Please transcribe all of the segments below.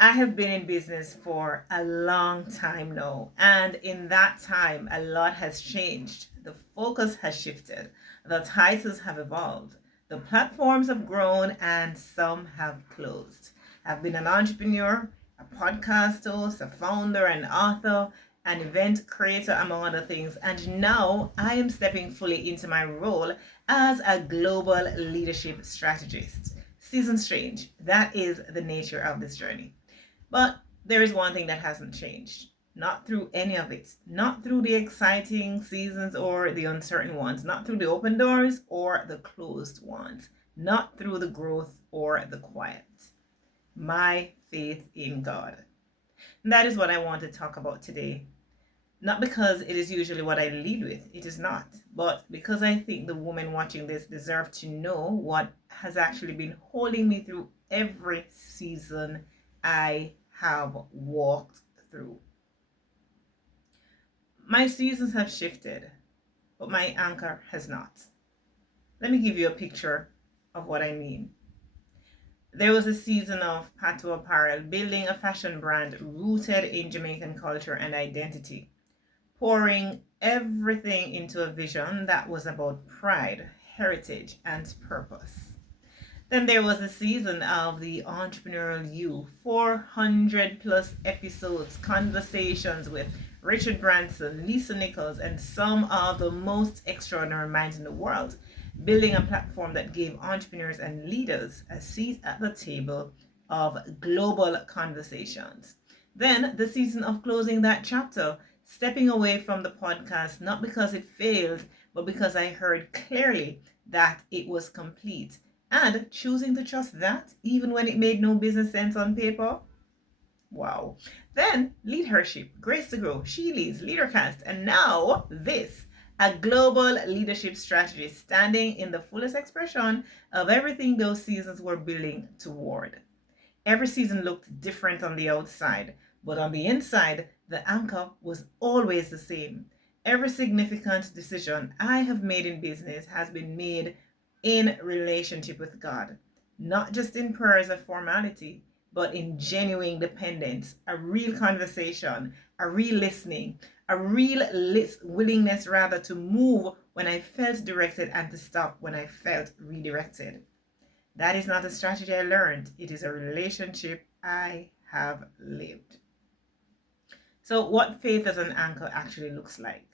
I have been in business for a long time now, and in that time, a lot has changed. The focus has shifted, the titles have evolved, the platforms have grown, and some have closed. I've been an entrepreneur, a podcast host, a founder, an author, an event creator, among other things, and now I am stepping fully into my role as a global leadership strategist. Season strange, that is the nature of this journey. But there is one thing that hasn't changed. Not through any of it. Not through the exciting seasons or the uncertain ones. Not through the open doors or the closed ones. Not through the growth or the quiet. My faith in God. And that is what I want to talk about today. Not because it is usually what I lead with, it is not, but because I think the women watching this deserve to know what has actually been holding me through every season I have walked through. My seasons have shifted, but my anchor has not. Let me give you a picture of what I mean. There was a season of Patwa Apparel, building a fashion brand rooted in Jamaican culture and identity, pouring everything into a vision that was about pride, heritage, and purpose. Then there was a season of the entrepreneurial you, 400 plus episodes, conversations with Richard Branson, Lisa Nichols, and some of the most extraordinary minds in the world, building a platform that gave entrepreneurs and leaders a seat at the table of global conversations. Then the season of closing that chapter, stepping away from the podcast, not because it failed, but because I heard clearly that it was complete, and choosing to trust that even when it made no business sense on paper. Wow. Then LeadHerShip, Grace to Grow, She Leads, LeaderCast, and now this, a global leadership strategy standing in the fullest expression of everything those seasons were building toward. Every season looked different on the outside, but on the inside, the anchor was always the same. Every significant decision I have made in business has been made in relationship with God, not just in prayer as a formality, but in genuine dependence, a real conversation, a real listening, a real willingness rather to move when I felt directed and to stop when I felt redirected. That is not a strategy I learned. It is a relationship I have lived. So what faith as an anchor actually looks like.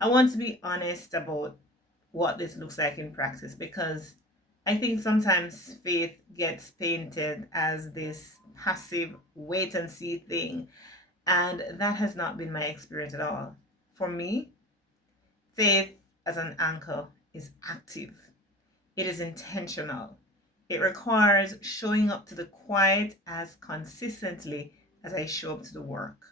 I want to be honest about what this looks like in practice, because I think sometimes faith gets painted as this passive wait and see thing, and that has not been my experience at all. For me, faith as an anchor is active. It is intentional. It requires showing up to the quiet as consistently as I show up to the work.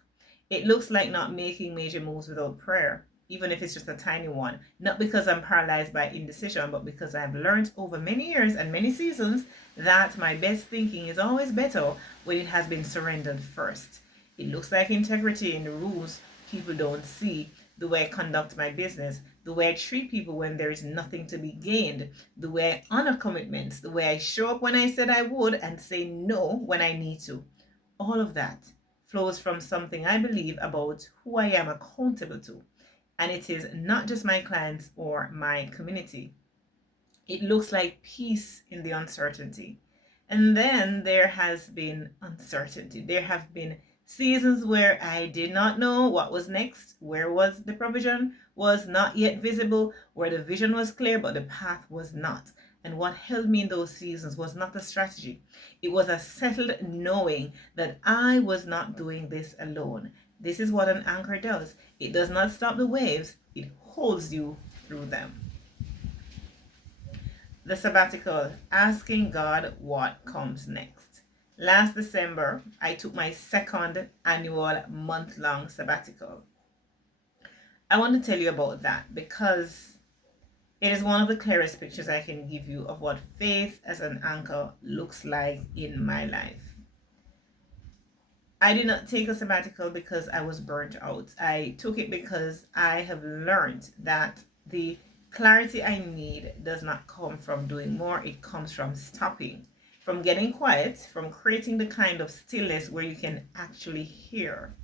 It looks like not making major moves without prayer, even if it's just a tiny one. Not because I'm paralyzed by indecision, but because I've learned over many years and many seasons that my best thinking is always better when it has been surrendered first. It looks like integrity in the rules people don't see, the way I conduct my business, the way I treat people when there is nothing to be gained, the way I honor commitments, the way I show up when I said I would and say no when I need to. All of that flows from something I believe about who I am accountable to. And it is not just my clients or my community. It looks like peace in the uncertainty. And then there has been uncertainty. There have been seasons where I did not know what was next, where was the provision was not yet visible, where the vision was clear but the path was not. And what held me in those seasons was not a strategy. It was a settled knowing that I was not doing this alone. This is what an anchor does. It does not stop the waves, it holds you through them. The sabbatical, asking God what comes next. Last December, I took my second annual month-long sabbatical. I want to tell you about that because it is one of the clearest pictures I can give you of what faith as an anchor looks like in my life. I did not take a sabbatical because I was burnt out. I took it because I have learned that the clarity I need does not come from doing more, it comes from stopping. from getting quiet, from creating the kind of stillness where you can actually hear.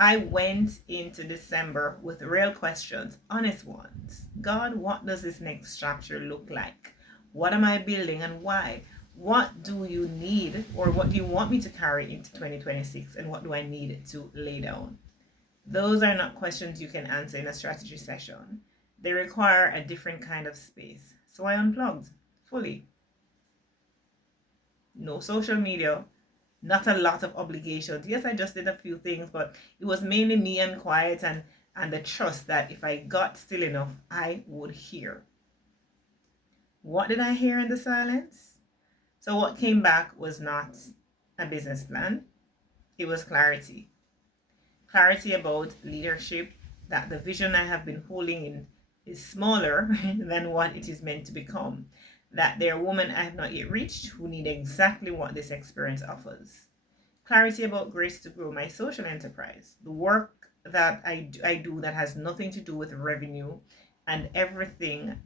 I went into December with real questions, honest ones. God, what does this next chapter look like? What am I building and why? What do you need, or what do you want me to carry into 2026, and what do I need to lay down? Those are not questions you can answer in a strategy session. They require a different kind of space. So I unplugged fully. No social media, not a lot of obligations. Yes, I just did a few things, but it was mainly me and quiet, and the trust that if I got still enough, I would hear. What did I hear in the silence? So what came back was not a business plan. It was clarity. Clarity about leadership, that the vision I have been holding in is smaller than what it is meant to become. That there are women I have not yet reached who need exactly what this experience offers. Clarity about grace to grow my social enterprise, the work that I do that has nothing to do with revenue and everything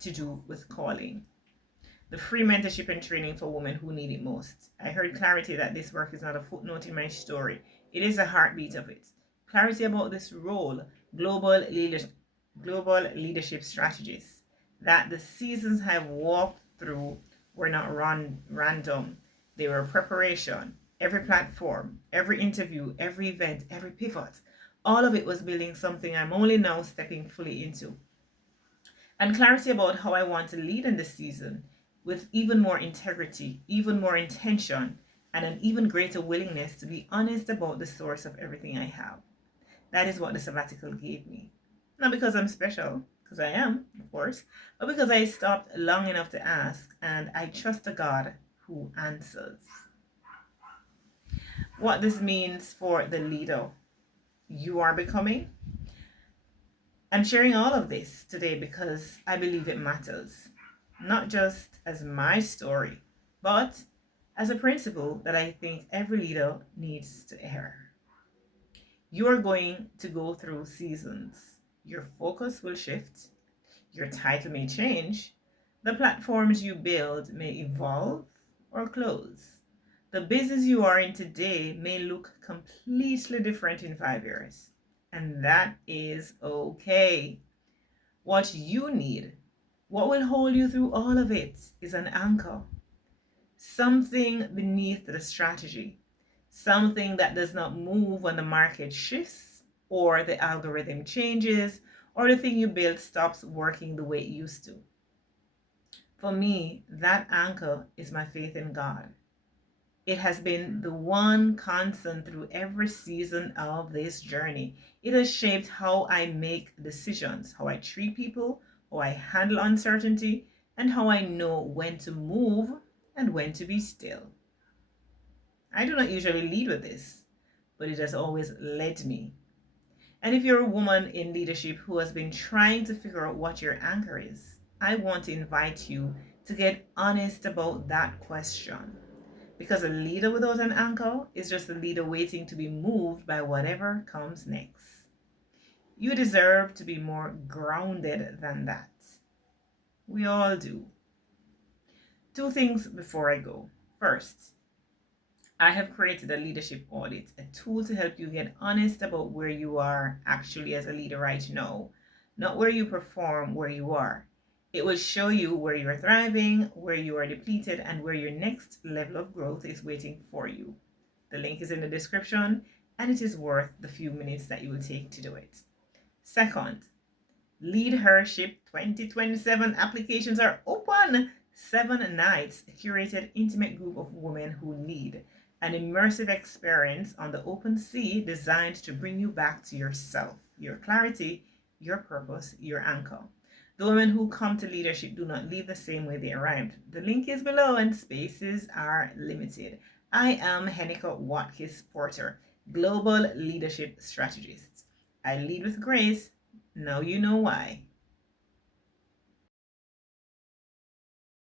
to do with calling. The free mentorship and training for women who need it most. I heard clarity that this work is not a footnote in my story. It is a heartbeat of it. Clarity about this role, global leadership strategist. That the seasons I have walked through were not random. They were preparation. Every platform, every interview, every event, every pivot, all of it was building something I'm only now stepping fully into. And clarity about how I want to lead in this season, with even more integrity, even more intention, and an even greater willingness to be honest about the source of everything I have. That is what the sabbatical gave me. Not because I'm special, because I am, of course, but because I stopped long enough to ask, and I trust a God who answers. What this means for the leader you are becoming. I'm sharing all of this today because I believe it matters, not just as my story, but as a principle that I think every leader needs to hear. You are going to go through seasons. Your focus will shift, your title may change, the platforms you build may evolve or close. The business you are in today may look completely different in 5 years, and that is okay. What you need, what will hold you through all of it, is an anchor. Something beneath the strategy. Something that does not move when the market shifts, or the algorithm changes, or the thing you built stops working the way it used to. For me, that anchor is my faith in God. It has been the one constant through every season of this journey. It has shaped how I make decisions, how I treat people, how I handle uncertainty, and how I know when to move and when to be still. I do not usually lead with this, but it has always led me. And if you're a woman in leadership who has been trying to figure out what your anchor is, I want to invite you to get honest about that question. Because a leader without an anchor is just a leader waiting to be moved by whatever comes next. You deserve to be more grounded than that. We all do. 2 things before I go. First, I have created a leadership audit, a tool to help you get honest about where you are actually as a leader right now, not where you perform, where you are. It will show you where you are thriving, where you are depleted, and where your next level of growth is waiting for you. The link is in the description, and it is worth the few minutes that you will take to do it. Second, LeadHerShip 2027 applications are open. 7 nights, a curated intimate group of women who lead. An immersive experience on the open sea designed to bring you back to yourself, your clarity, your purpose, your anchor. The women who come to leadership do not leave the same way they arrived. The link is below and spaces are limited. I am Heneka Watkis-Porter, Global Leadership Strategist. I lead with grace. Now you know why.